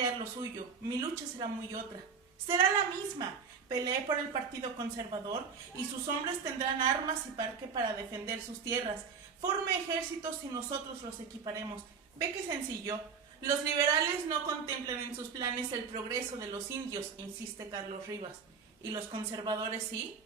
hallar lo suyo. Mi lucha será muy otra. Será la misma. Peleé por el Partido Conservador y sus hombres tendrán armas y parque para defender sus tierras. Forme ejércitos y nosotros los equiparemos. Ve qué sencillo. Los liberales no contemplan en sus planes el progreso de los indios, insiste Carlos Rivas. ¿Y los conservadores sí?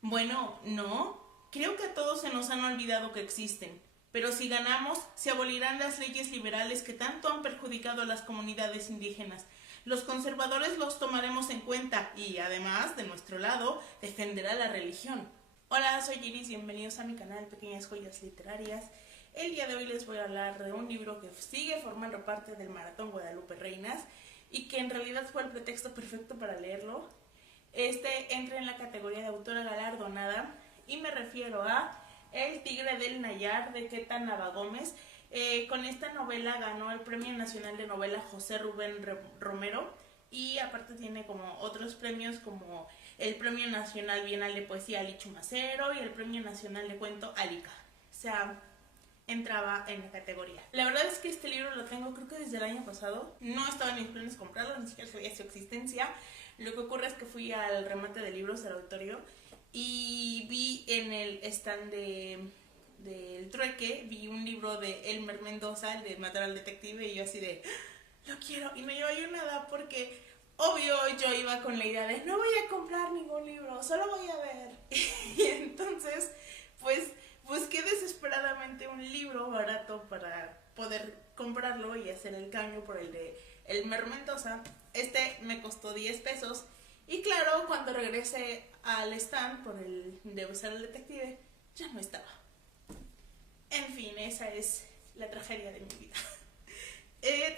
Bueno, no. Creo que a todos se nos han olvidado que existen. Pero si ganamos, se abolirán las leyes liberales que tanto han perjudicado a las comunidades indígenas. Los conservadores los tomaremos en cuenta y, además, de nuestro lado, defenderá la religión. Hola, soy Iris, bienvenidos a mi canal Pequeñas Joyas Literarias. El día de hoy les voy a hablar de un libro que sigue formando parte del Maratón Guadalupe Reinas y que en realidad fue el pretexto perfecto para leerlo. Este entra en la categoría de autora galardonada y me refiero a El Tigre del Nayar de Queta Navagómez. Con esta novela ganó el Premio Nacional de Novela José Rubén Romero y aparte tiene como otros premios como el Premio Nacional Bienal de Poesía Ali Chumacero y el Premio Nacional de Cuento Alica. O sea, entraba en la categoría. La verdad es que este libro lo tengo creo que desde el año pasado. No estaba en mis planes comprarlo, ni siquiera sabía su existencia. Lo que ocurre es que fui al remate de libros del auditorio y vi en el stand del trueque, vi un libro de Elmer Mendoza, el de Matar al Detective, y yo así de, lo quiero, y no llevo yo nada porque, obvio, yo iba con la idea de, no voy a comprar ningún libro, solo voy a ver. Y entonces, pues, busqué desesperadamente un libro barato para poder comprarlo y hacer el cambio por el de Elmer Mendoza. Este me costó 10 pesos. Y claro, cuando regresé al stand por el de Matar al Detective, ya no estaba. En fin, esa es la tragedia de mi vida.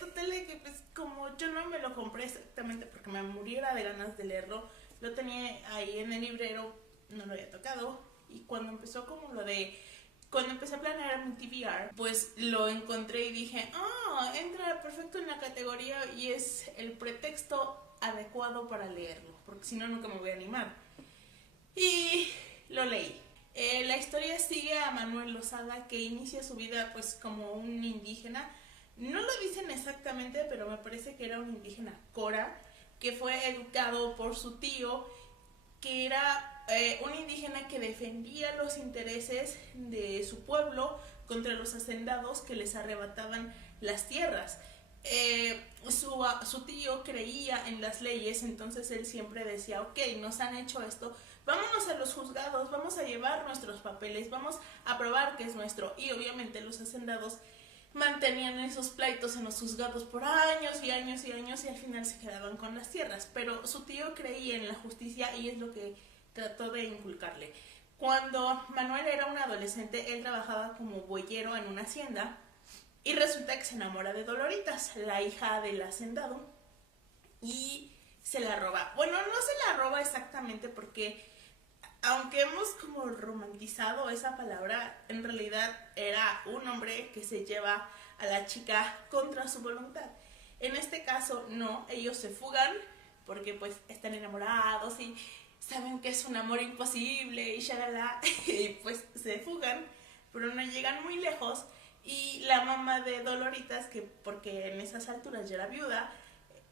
Total de que pues como yo no me lo compré exactamente porque me muriera de ganas de leerlo, lo tenía ahí en el librero, no lo había tocado, y cuando empezó como cuando empecé a planear mi TBR, pues lo encontré y dije, entra perfecto en la categoría y es el pretexto adecuado para leerlo, porque si no nunca me voy a animar. Y lo leí. La historia sigue a Manuel Lozada, que inicia su vida pues como un indígena. No lo dicen exactamente, pero me parece que era un indígena cora, que fue educado por su tío, que era un indígena que defendía los intereses de su pueblo contra los hacendados que les arrebataban las tierras. Su tío creía en las leyes, entonces él siempre decía, ok, nos han hecho esto, vámonos a los juzgados, vamos a llevar nuestros papeles, vamos a probar que es nuestro. Y obviamente los hacendados mantenían esos pleitos en los juzgados por años y años y años y al final se quedaban con las tierras. Pero su tío creía en la justicia y es lo que trató de inculcarle. Cuando Manuel era un adolescente, él trabajaba como boyero en una hacienda y resulta que se enamora de Doloritas, la hija del hacendado, y se la roba. Bueno, no se la roba exactamente porque aunque hemos como romantizado esa palabra, en realidad era un hombre que se lleva a la chica contra su voluntad. En este caso no, ellos se fugan porque pues están enamorados y saben que es un amor imposible y shalala, y pues se fugan, pero no llegan muy lejos. Y la mamá de Doloritas, que porque en esas alturas ya era viuda,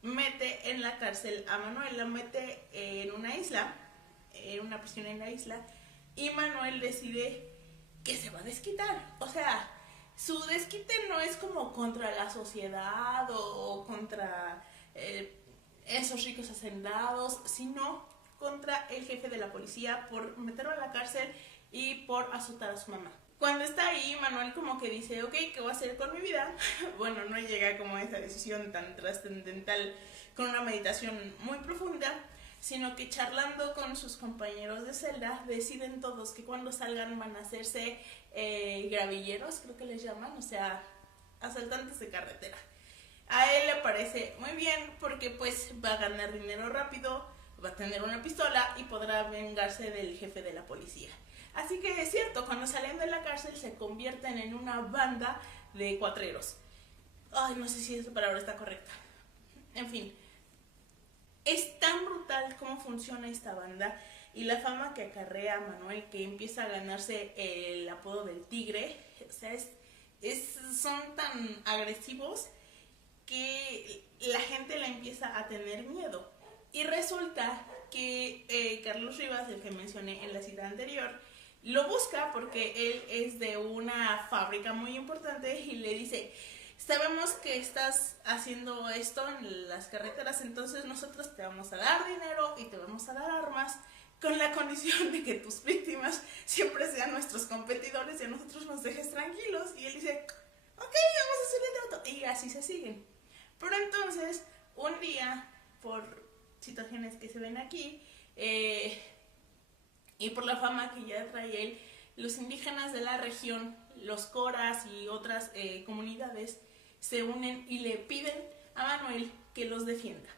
mete en la cárcel a Manuel, la mete en una isla, en una prisión en la isla, y Manuel decide que se va a desquitar. O sea, su desquite no es como contra la sociedad o contra esos ricos hacendados, sino contra el jefe de la policía por meterlo a la cárcel y por azotar a su mamá. Cuando está ahí, Manuel como que dice, ok, ¿qué voy a hacer con mi vida? Bueno, no llega como a esa decisión tan trascendental con una meditación muy profunda, sino que charlando con sus compañeros de celda, deciden todos que cuando salgan van a hacerse gravilleros, creo que les llaman, o sea, asaltantes de carretera. A él le parece muy bien porque pues va a ganar dinero rápido, va a tener una pistola y podrá vengarse del jefe de la policía. Así que es cierto, cuando salen de la cárcel se convierten en una banda de cuatreros. Ay, no sé si esa palabra está correcta. En fin, es tan brutal cómo funciona esta banda y la fama que acarrea Manuel, que empieza a ganarse el apodo del tigre. O sea, son tan agresivos que la gente le empieza a tener miedo. Y resulta que Carlos Rivas, el que mencioné en la cita anterior, lo busca porque él es de una fábrica muy importante y le dice: sabemos que estás haciendo esto en las carreteras, entonces nosotros te vamos a dar dinero y te vamos a dar armas con la condición de que tus víctimas siempre sean nuestros competidores y a nosotros nos dejes tranquilos. Y él dice: ok, vamos a hacer el trato. Y así se siguen. Pero entonces, un día, por situaciones que se ven aquí, y por la fama que ya trae él, los indígenas de la región, los coras y otras comunidades, se unen y le piden a Manuel que los defienda,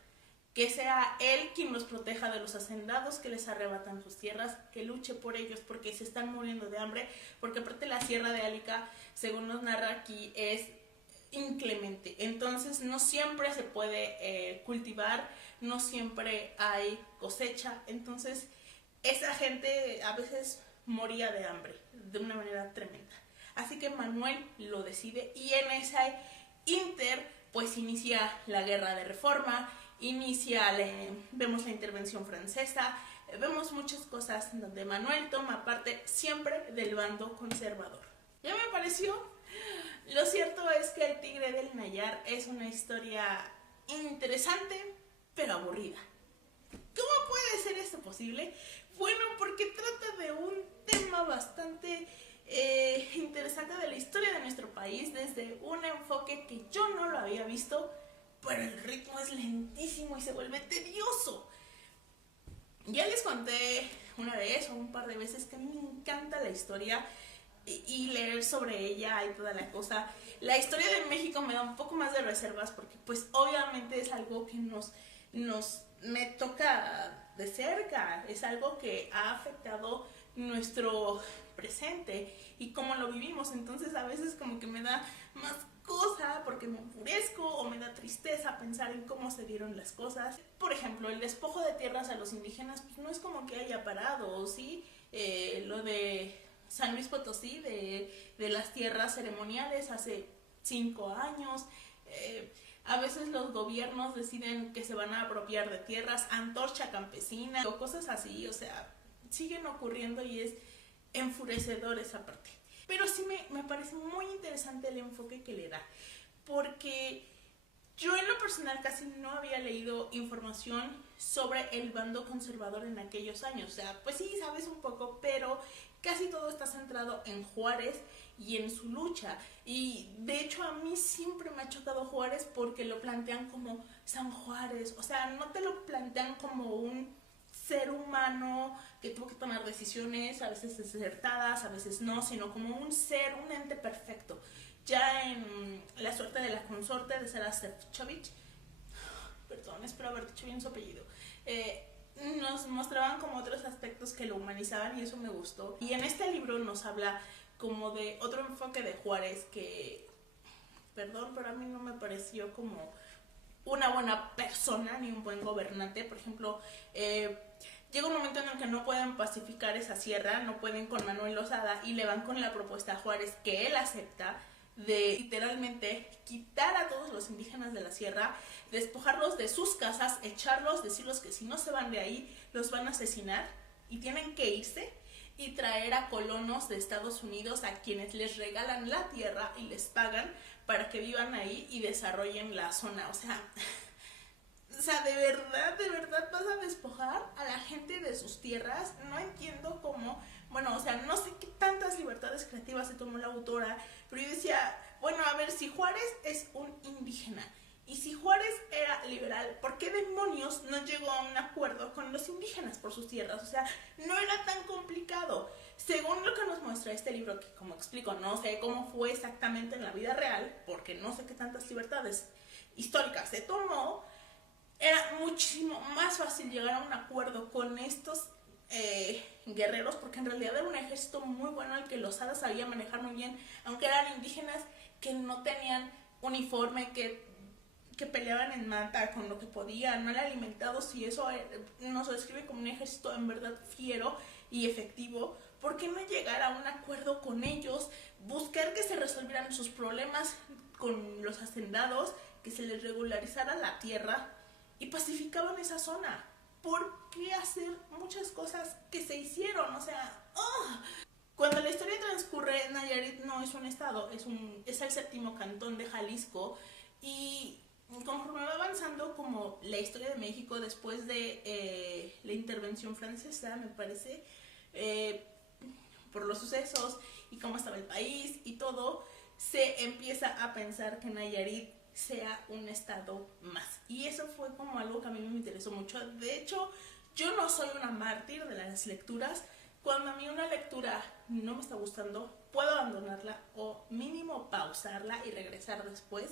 que sea él quien los proteja de los hacendados que les arrebatan sus tierras, que luche por ellos porque se están muriendo de hambre, porque aparte la sierra de Álica, según nos narra aquí, es inclemente, entonces no siempre se puede cultivar, no siempre hay cosecha, entonces esa gente a veces moría de hambre de una manera tremenda. Así que Manuel lo decide y en ese inter pues inicia la guerra de reforma, vemos la intervención francesa, vemos muchas cosas donde Manuel toma parte siempre del bando conservador. Ya me pareció. Lo cierto es que El Tigre del Nayar es una historia interesante pero aburrida. ¿Cómo puede ser esto posible? Bueno, porque trata de un tema bastante interesante de la historia de nuestro país desde un enfoque que yo no lo había visto, pero el ritmo es lentísimo y se vuelve tedioso. Ya les conté una vez o un par de veces que a mí me encanta la historia y leer sobre ella y toda la cosa. La historia de México me da un poco más de reservas porque pues obviamente es algo que me toca de cerca, es algo que ha afectado nuestro presente y cómo lo vivimos, entonces a veces como que me da más cosa porque me enfurezco o me da tristeza pensar en cómo se dieron las cosas. Por ejemplo, el despojo de tierras a los indígenas pues no es como que haya parado, ¿sí? Lo de San Luis Potosí, de las tierras ceremoniales hace 5 años, a veces los gobiernos deciden que se van a apropiar de tierras, antorcha campesina o cosas así, o sea, siguen ocurriendo y es enfurecedor esa parte. Pero sí me parece muy interesante el enfoque que le da, porque yo en lo personal casi no había leído información sobre el bando conservador en aquellos años, o sea, pues sí, sabes un poco, pero casi todo está centrado en Juárez y en su lucha. Y de hecho a mí siempre me ha chocado Juárez porque lo plantean como San Juárez, o sea, no te lo plantean como un ser humano que tuvo que tomar decisiones, a veces desertadas, a veces no, sino como un ser, un ente perfecto. Ya en La suerte de la consorte de Sara Sefcovic, perdón, espero haber dicho bien su apellido, nos mostraban como otros aspectos que lo humanizaban y eso me gustó. Y en este libro nos habla como de otro enfoque de Juárez que, perdón, pero a mí no me pareció como una buena persona ni un buen gobernante. Por ejemplo, llega un momento en el que no pueden pacificar esa sierra, no pueden con Manuel Lozada y le van con la propuesta a Juárez que él acepta de literalmente quitar a todos los indígenas de la sierra, despojarlos de sus casas, echarlos, decirles que si no se van de ahí los van a asesinar y tienen que irse, y traer a colonos de Estados Unidos a quienes les regalan la tierra y les pagan para que vivan ahí y desarrollen la zona. O sea, de verdad vas a despojar a la gente de sus tierras. No entiendo cómo, bueno, o sea, no sé qué tantas libertades creativas se tomó la autora, pero yo decía, bueno, a ver, si Juárez es un indígena y si Juárez era liberal, ¿por qué demonios no llegó a un acuerdo con los indígenas por sus tierras? O sea, no era tan complicado. Según lo que nos muestra este libro, que como explico, no sé cómo fue exactamente en la vida real, porque no sé qué tantas libertades históricas se tomó, era muchísimo más fácil llegar a un acuerdo con estos guerreros, porque en realidad era un ejército muy bueno al que Lozada sabía manejar muy bien, aunque eran indígenas que no tenían uniforme, que peleaban en manta con lo que podían, mal alimentados, y eso nos lo describe como un ejército en verdad fiero y efectivo. ¿Por qué no llegar a un acuerdo con ellos, buscar que se resolvieran sus problemas con los hacendados, que que se les regularizara la tierra y pacificaban esa zona. ¿Por qué hacer muchas cosas que se hicieron? O sea, ¡oh! Cuando la historia transcurre, Nayarit no es un estado, es el séptimo cantón de Jalisco, y conforme va avanzando como la historia de México después de la intervención francesa, me parece, por los sucesos y cómo estaba el país y todo, se empieza a pensar que Nayarit sea un estado más. Y eso fue como algo que a mí me interesó mucho. De hecho, yo no soy una mártir de las lecturas. Cuando a mí una lectura no me está gustando, puedo abandonarla o mínimo pausarla y regresar después.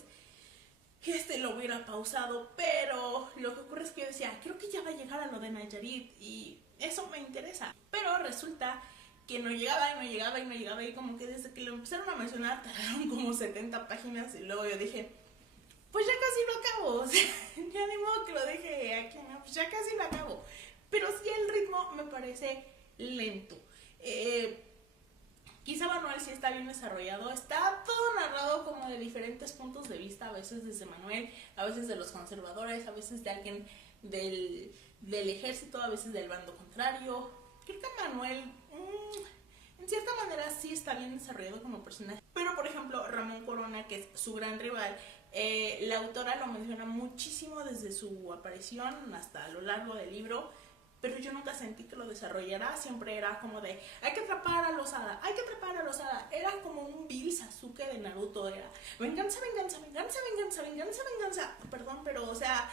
Lo hubiera pausado, pero lo que ocurre es que yo decía, creo que ya va a llegar a lo de Nayarit y eso me interesa. Pero resulta que no llegaba y no llegaba y no llegaba, y como que desde que lo empezaron a mencionar tardaron como 70 páginas, y luego yo dije, pues ya casi lo acabo, o sea, ya ni modo que lo deje aquí, ¿no? Pues ya casi lo acabo. Pero sí, el ritmo me parece lento. Quizá Manuel sí está bien desarrollado, está todo narrado como de diferentes puntos de vista, a veces desde Manuel, a veces de los conservadores, a veces de alguien del ejército, a veces del bando contrario. Creo que Manuel, en cierta manera, sí está bien desarrollado como personaje. Pero, por ejemplo, Ramón Corona, que es su gran rival, la autora lo menciona muchísimo desde su aparición hasta a lo largo del libro, pero yo nunca sentí que lo desarrollara. Siempre era como de, hay que atrapar a los Hada, hay que atrapar a los Hada. Era como un Bill Sasuke de Naruto, era venganza, venganza, venganza, venganza, venganza, venganza. Perdón, pero o sea,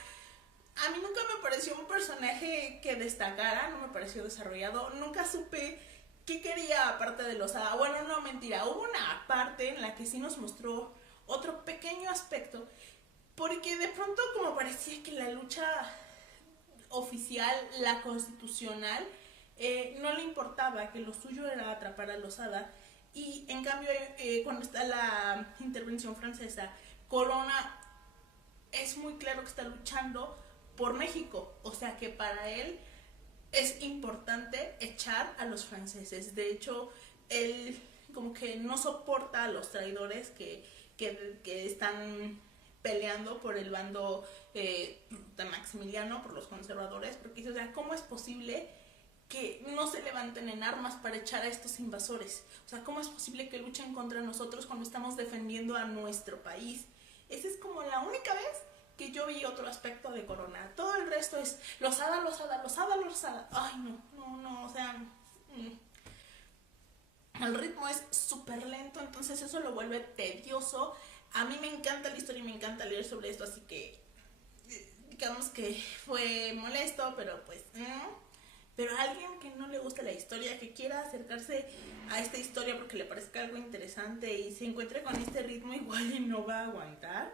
a mí nunca me pareció un personaje que destacara, no me pareció desarrollado. Nunca supe qué quería aparte de los Hada. Bueno, no, mentira, hubo una parte en la que sí nos mostró otro pequeño aspecto, porque de pronto como parecía que la lucha oficial, la constitucional, no le importaba, que lo suyo era atrapar a los Hada. Y en cambio, cuando está la intervención francesa, Corona es muy claro que está luchando por México, o sea que para él es importante echar a los franceses. De hecho, él como que no soporta a los traidores que están peleando por el bando de Maximiliano, por los conservadores, porque dice, o sea, ¿cómo es posible que no se levanten en armas para echar a estos invasores? O sea, ¿cómo es posible que luchen contra nosotros cuando estamos defendiendo a nuestro país? Esa es como la única vez que yo vi otro aspecto de Corona. Todo el resto es los Hada, los Hada, los Hada, los Hada. Ay, no, o sea, el ritmo es súper lento, entonces eso lo vuelve tedioso. A mí me encanta la historia y me encanta leer sobre esto, así que digamos que fue molesto, pero pues pero a alguien que no le guste la historia, que quiera acercarse a esta historia porque le parezca algo interesante y se encuentre con este ritmo, igual y no va a aguantar.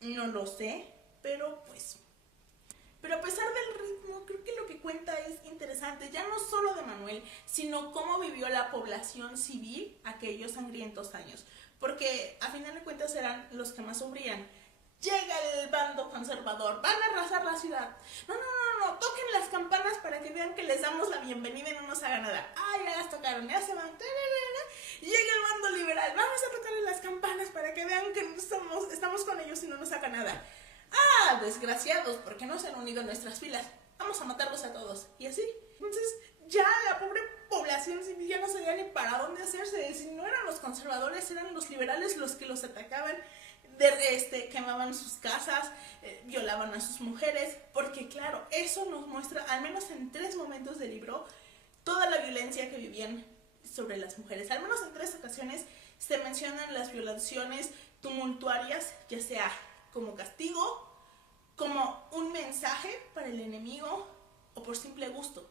No lo sé, pero pues... Pero a pesar del ritmo, creo que lo que cuenta es interesante, ya no solo de Manuel, sino cómo vivió la población civil aquellos sangrientos años. Porque a final de cuentas eran los que más sufrían. Llega el bando conservador, van a arrasar la ciudad. No, toquen las campanas para que vean que les damos la bienvenida y no nos haga nada. Ah, ya las tocaron, ya se van. Llega el bando liberal, vamos a tocarles las campanas para que vean que estamos con ellos y no nos haga nada. Ah, desgraciados, ¿por qué no se han unido en nuestras filas? Vamos a matarlos a todos. Y así, entonces ya la pobre población civil ya no sabía ni para dónde hacerse. Si no eran los conservadores, eran los liberales los que los atacaban, quemaban sus casas, violaban a sus mujeres, porque claro, eso nos muestra, al menos en 3 momentos del libro, toda la violencia que vivían sobre las mujeres. Al menos en 3 ocasiones se mencionan las violaciones tumultuarias, ya sea como castigo, como un mensaje para el enemigo o por simple gusto,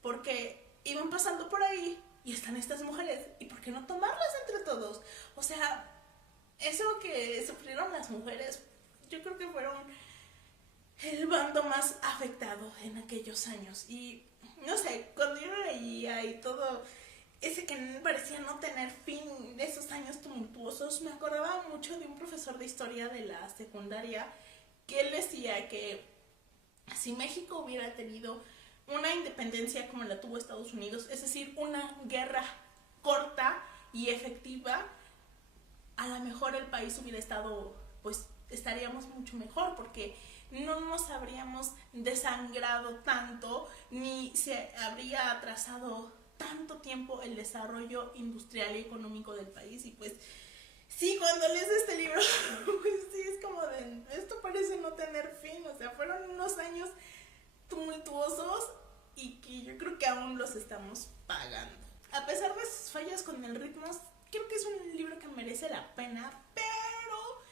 porque iban pasando por ahí y están estas mujeres, ¿y por qué no tomarlas entre todos? O sea, eso que sufrieron las mujeres, yo creo que fueron el bando más afectado en aquellos años. Y no sé, cuando yo lo leía y todo ese que parecía no tener fin, de esos años tumultuosos, me acordaba mucho de un profesor de historia de la secundaria, que él decía que si México hubiera tenido una independencia como la tuvo Estados Unidos, es decir, una guerra corta y efectiva, a lo mejor el país hubiera estado pues estaríamos mucho mejor, porque no nos habríamos desangrado tanto, ni se habría atrasado tanto tiempo el desarrollo industrial y económico del país. Y pues sí, cuando lees este libro, pues sí, es como de, esto parece no tener fin. O sea, fueron unos años tumultuosos y que yo creo que aún los estamos pagando. A pesar de sus fallas con el ritmo, creo que es un libro que merece la pena, pero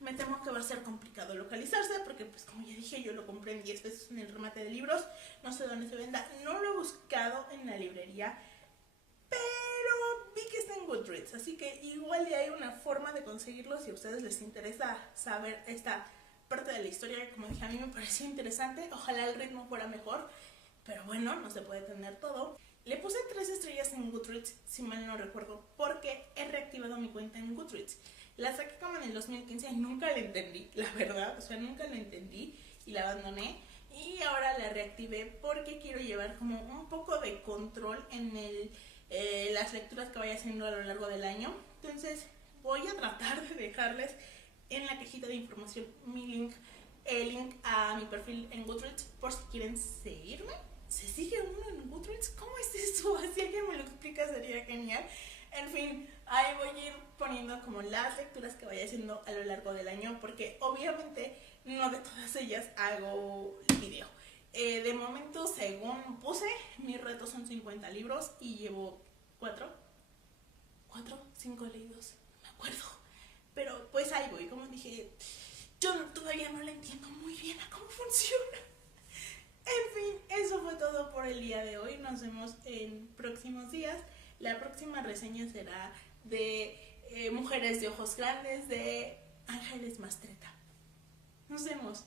me temo que va a ser complicado localizarse, porque pues como ya dije, yo lo compré en 10 pesos en el remate de libros, no sé dónde se venda, no lo he buscado en la librería, pero vi que está en Goodreads, así que igual ya hay una forma de conseguirlo si a ustedes les interesa saber esta parte de la historia, que como dije, a mí me pareció interesante. Ojalá el ritmo fuera mejor, pero bueno, no se puede tener todo. Le puse 3 estrellas en Goodreads, si mal no recuerdo, porque he reactivado mi cuenta en Goodreads. La saqué como en el 2015 y nunca la entendí, la verdad, o sea, nunca la entendí y la abandoné. Y ahora la reactivé porque quiero llevar como un poco de control en las lecturas que vaya haciendo a lo largo del año. Entonces voy a tratar de dejarles en la cajita de información mi link a mi perfil en Goodreads por si quieren seguirme. ¿Se sigue uno en Goodreads? ¿Cómo es eso? Si alguien me lo explica sería genial. En fin, ahí voy a ir poniendo como las lecturas que vaya haciendo a lo largo del año, porque obviamente no de todas ellas hago video. De momento, según puse, mi reto son 50 libros y llevo 5 leídos, no me acuerdo. Pero pues ahí voy, como dije, yo todavía no le entiendo muy bien a cómo funciona. En fin, eso fue todo por el día de hoy. Nos vemos en próximos días. La próxima reseña será de Mujeres de Ojos Grandes, de Ángeles Mastretta. Nos vemos.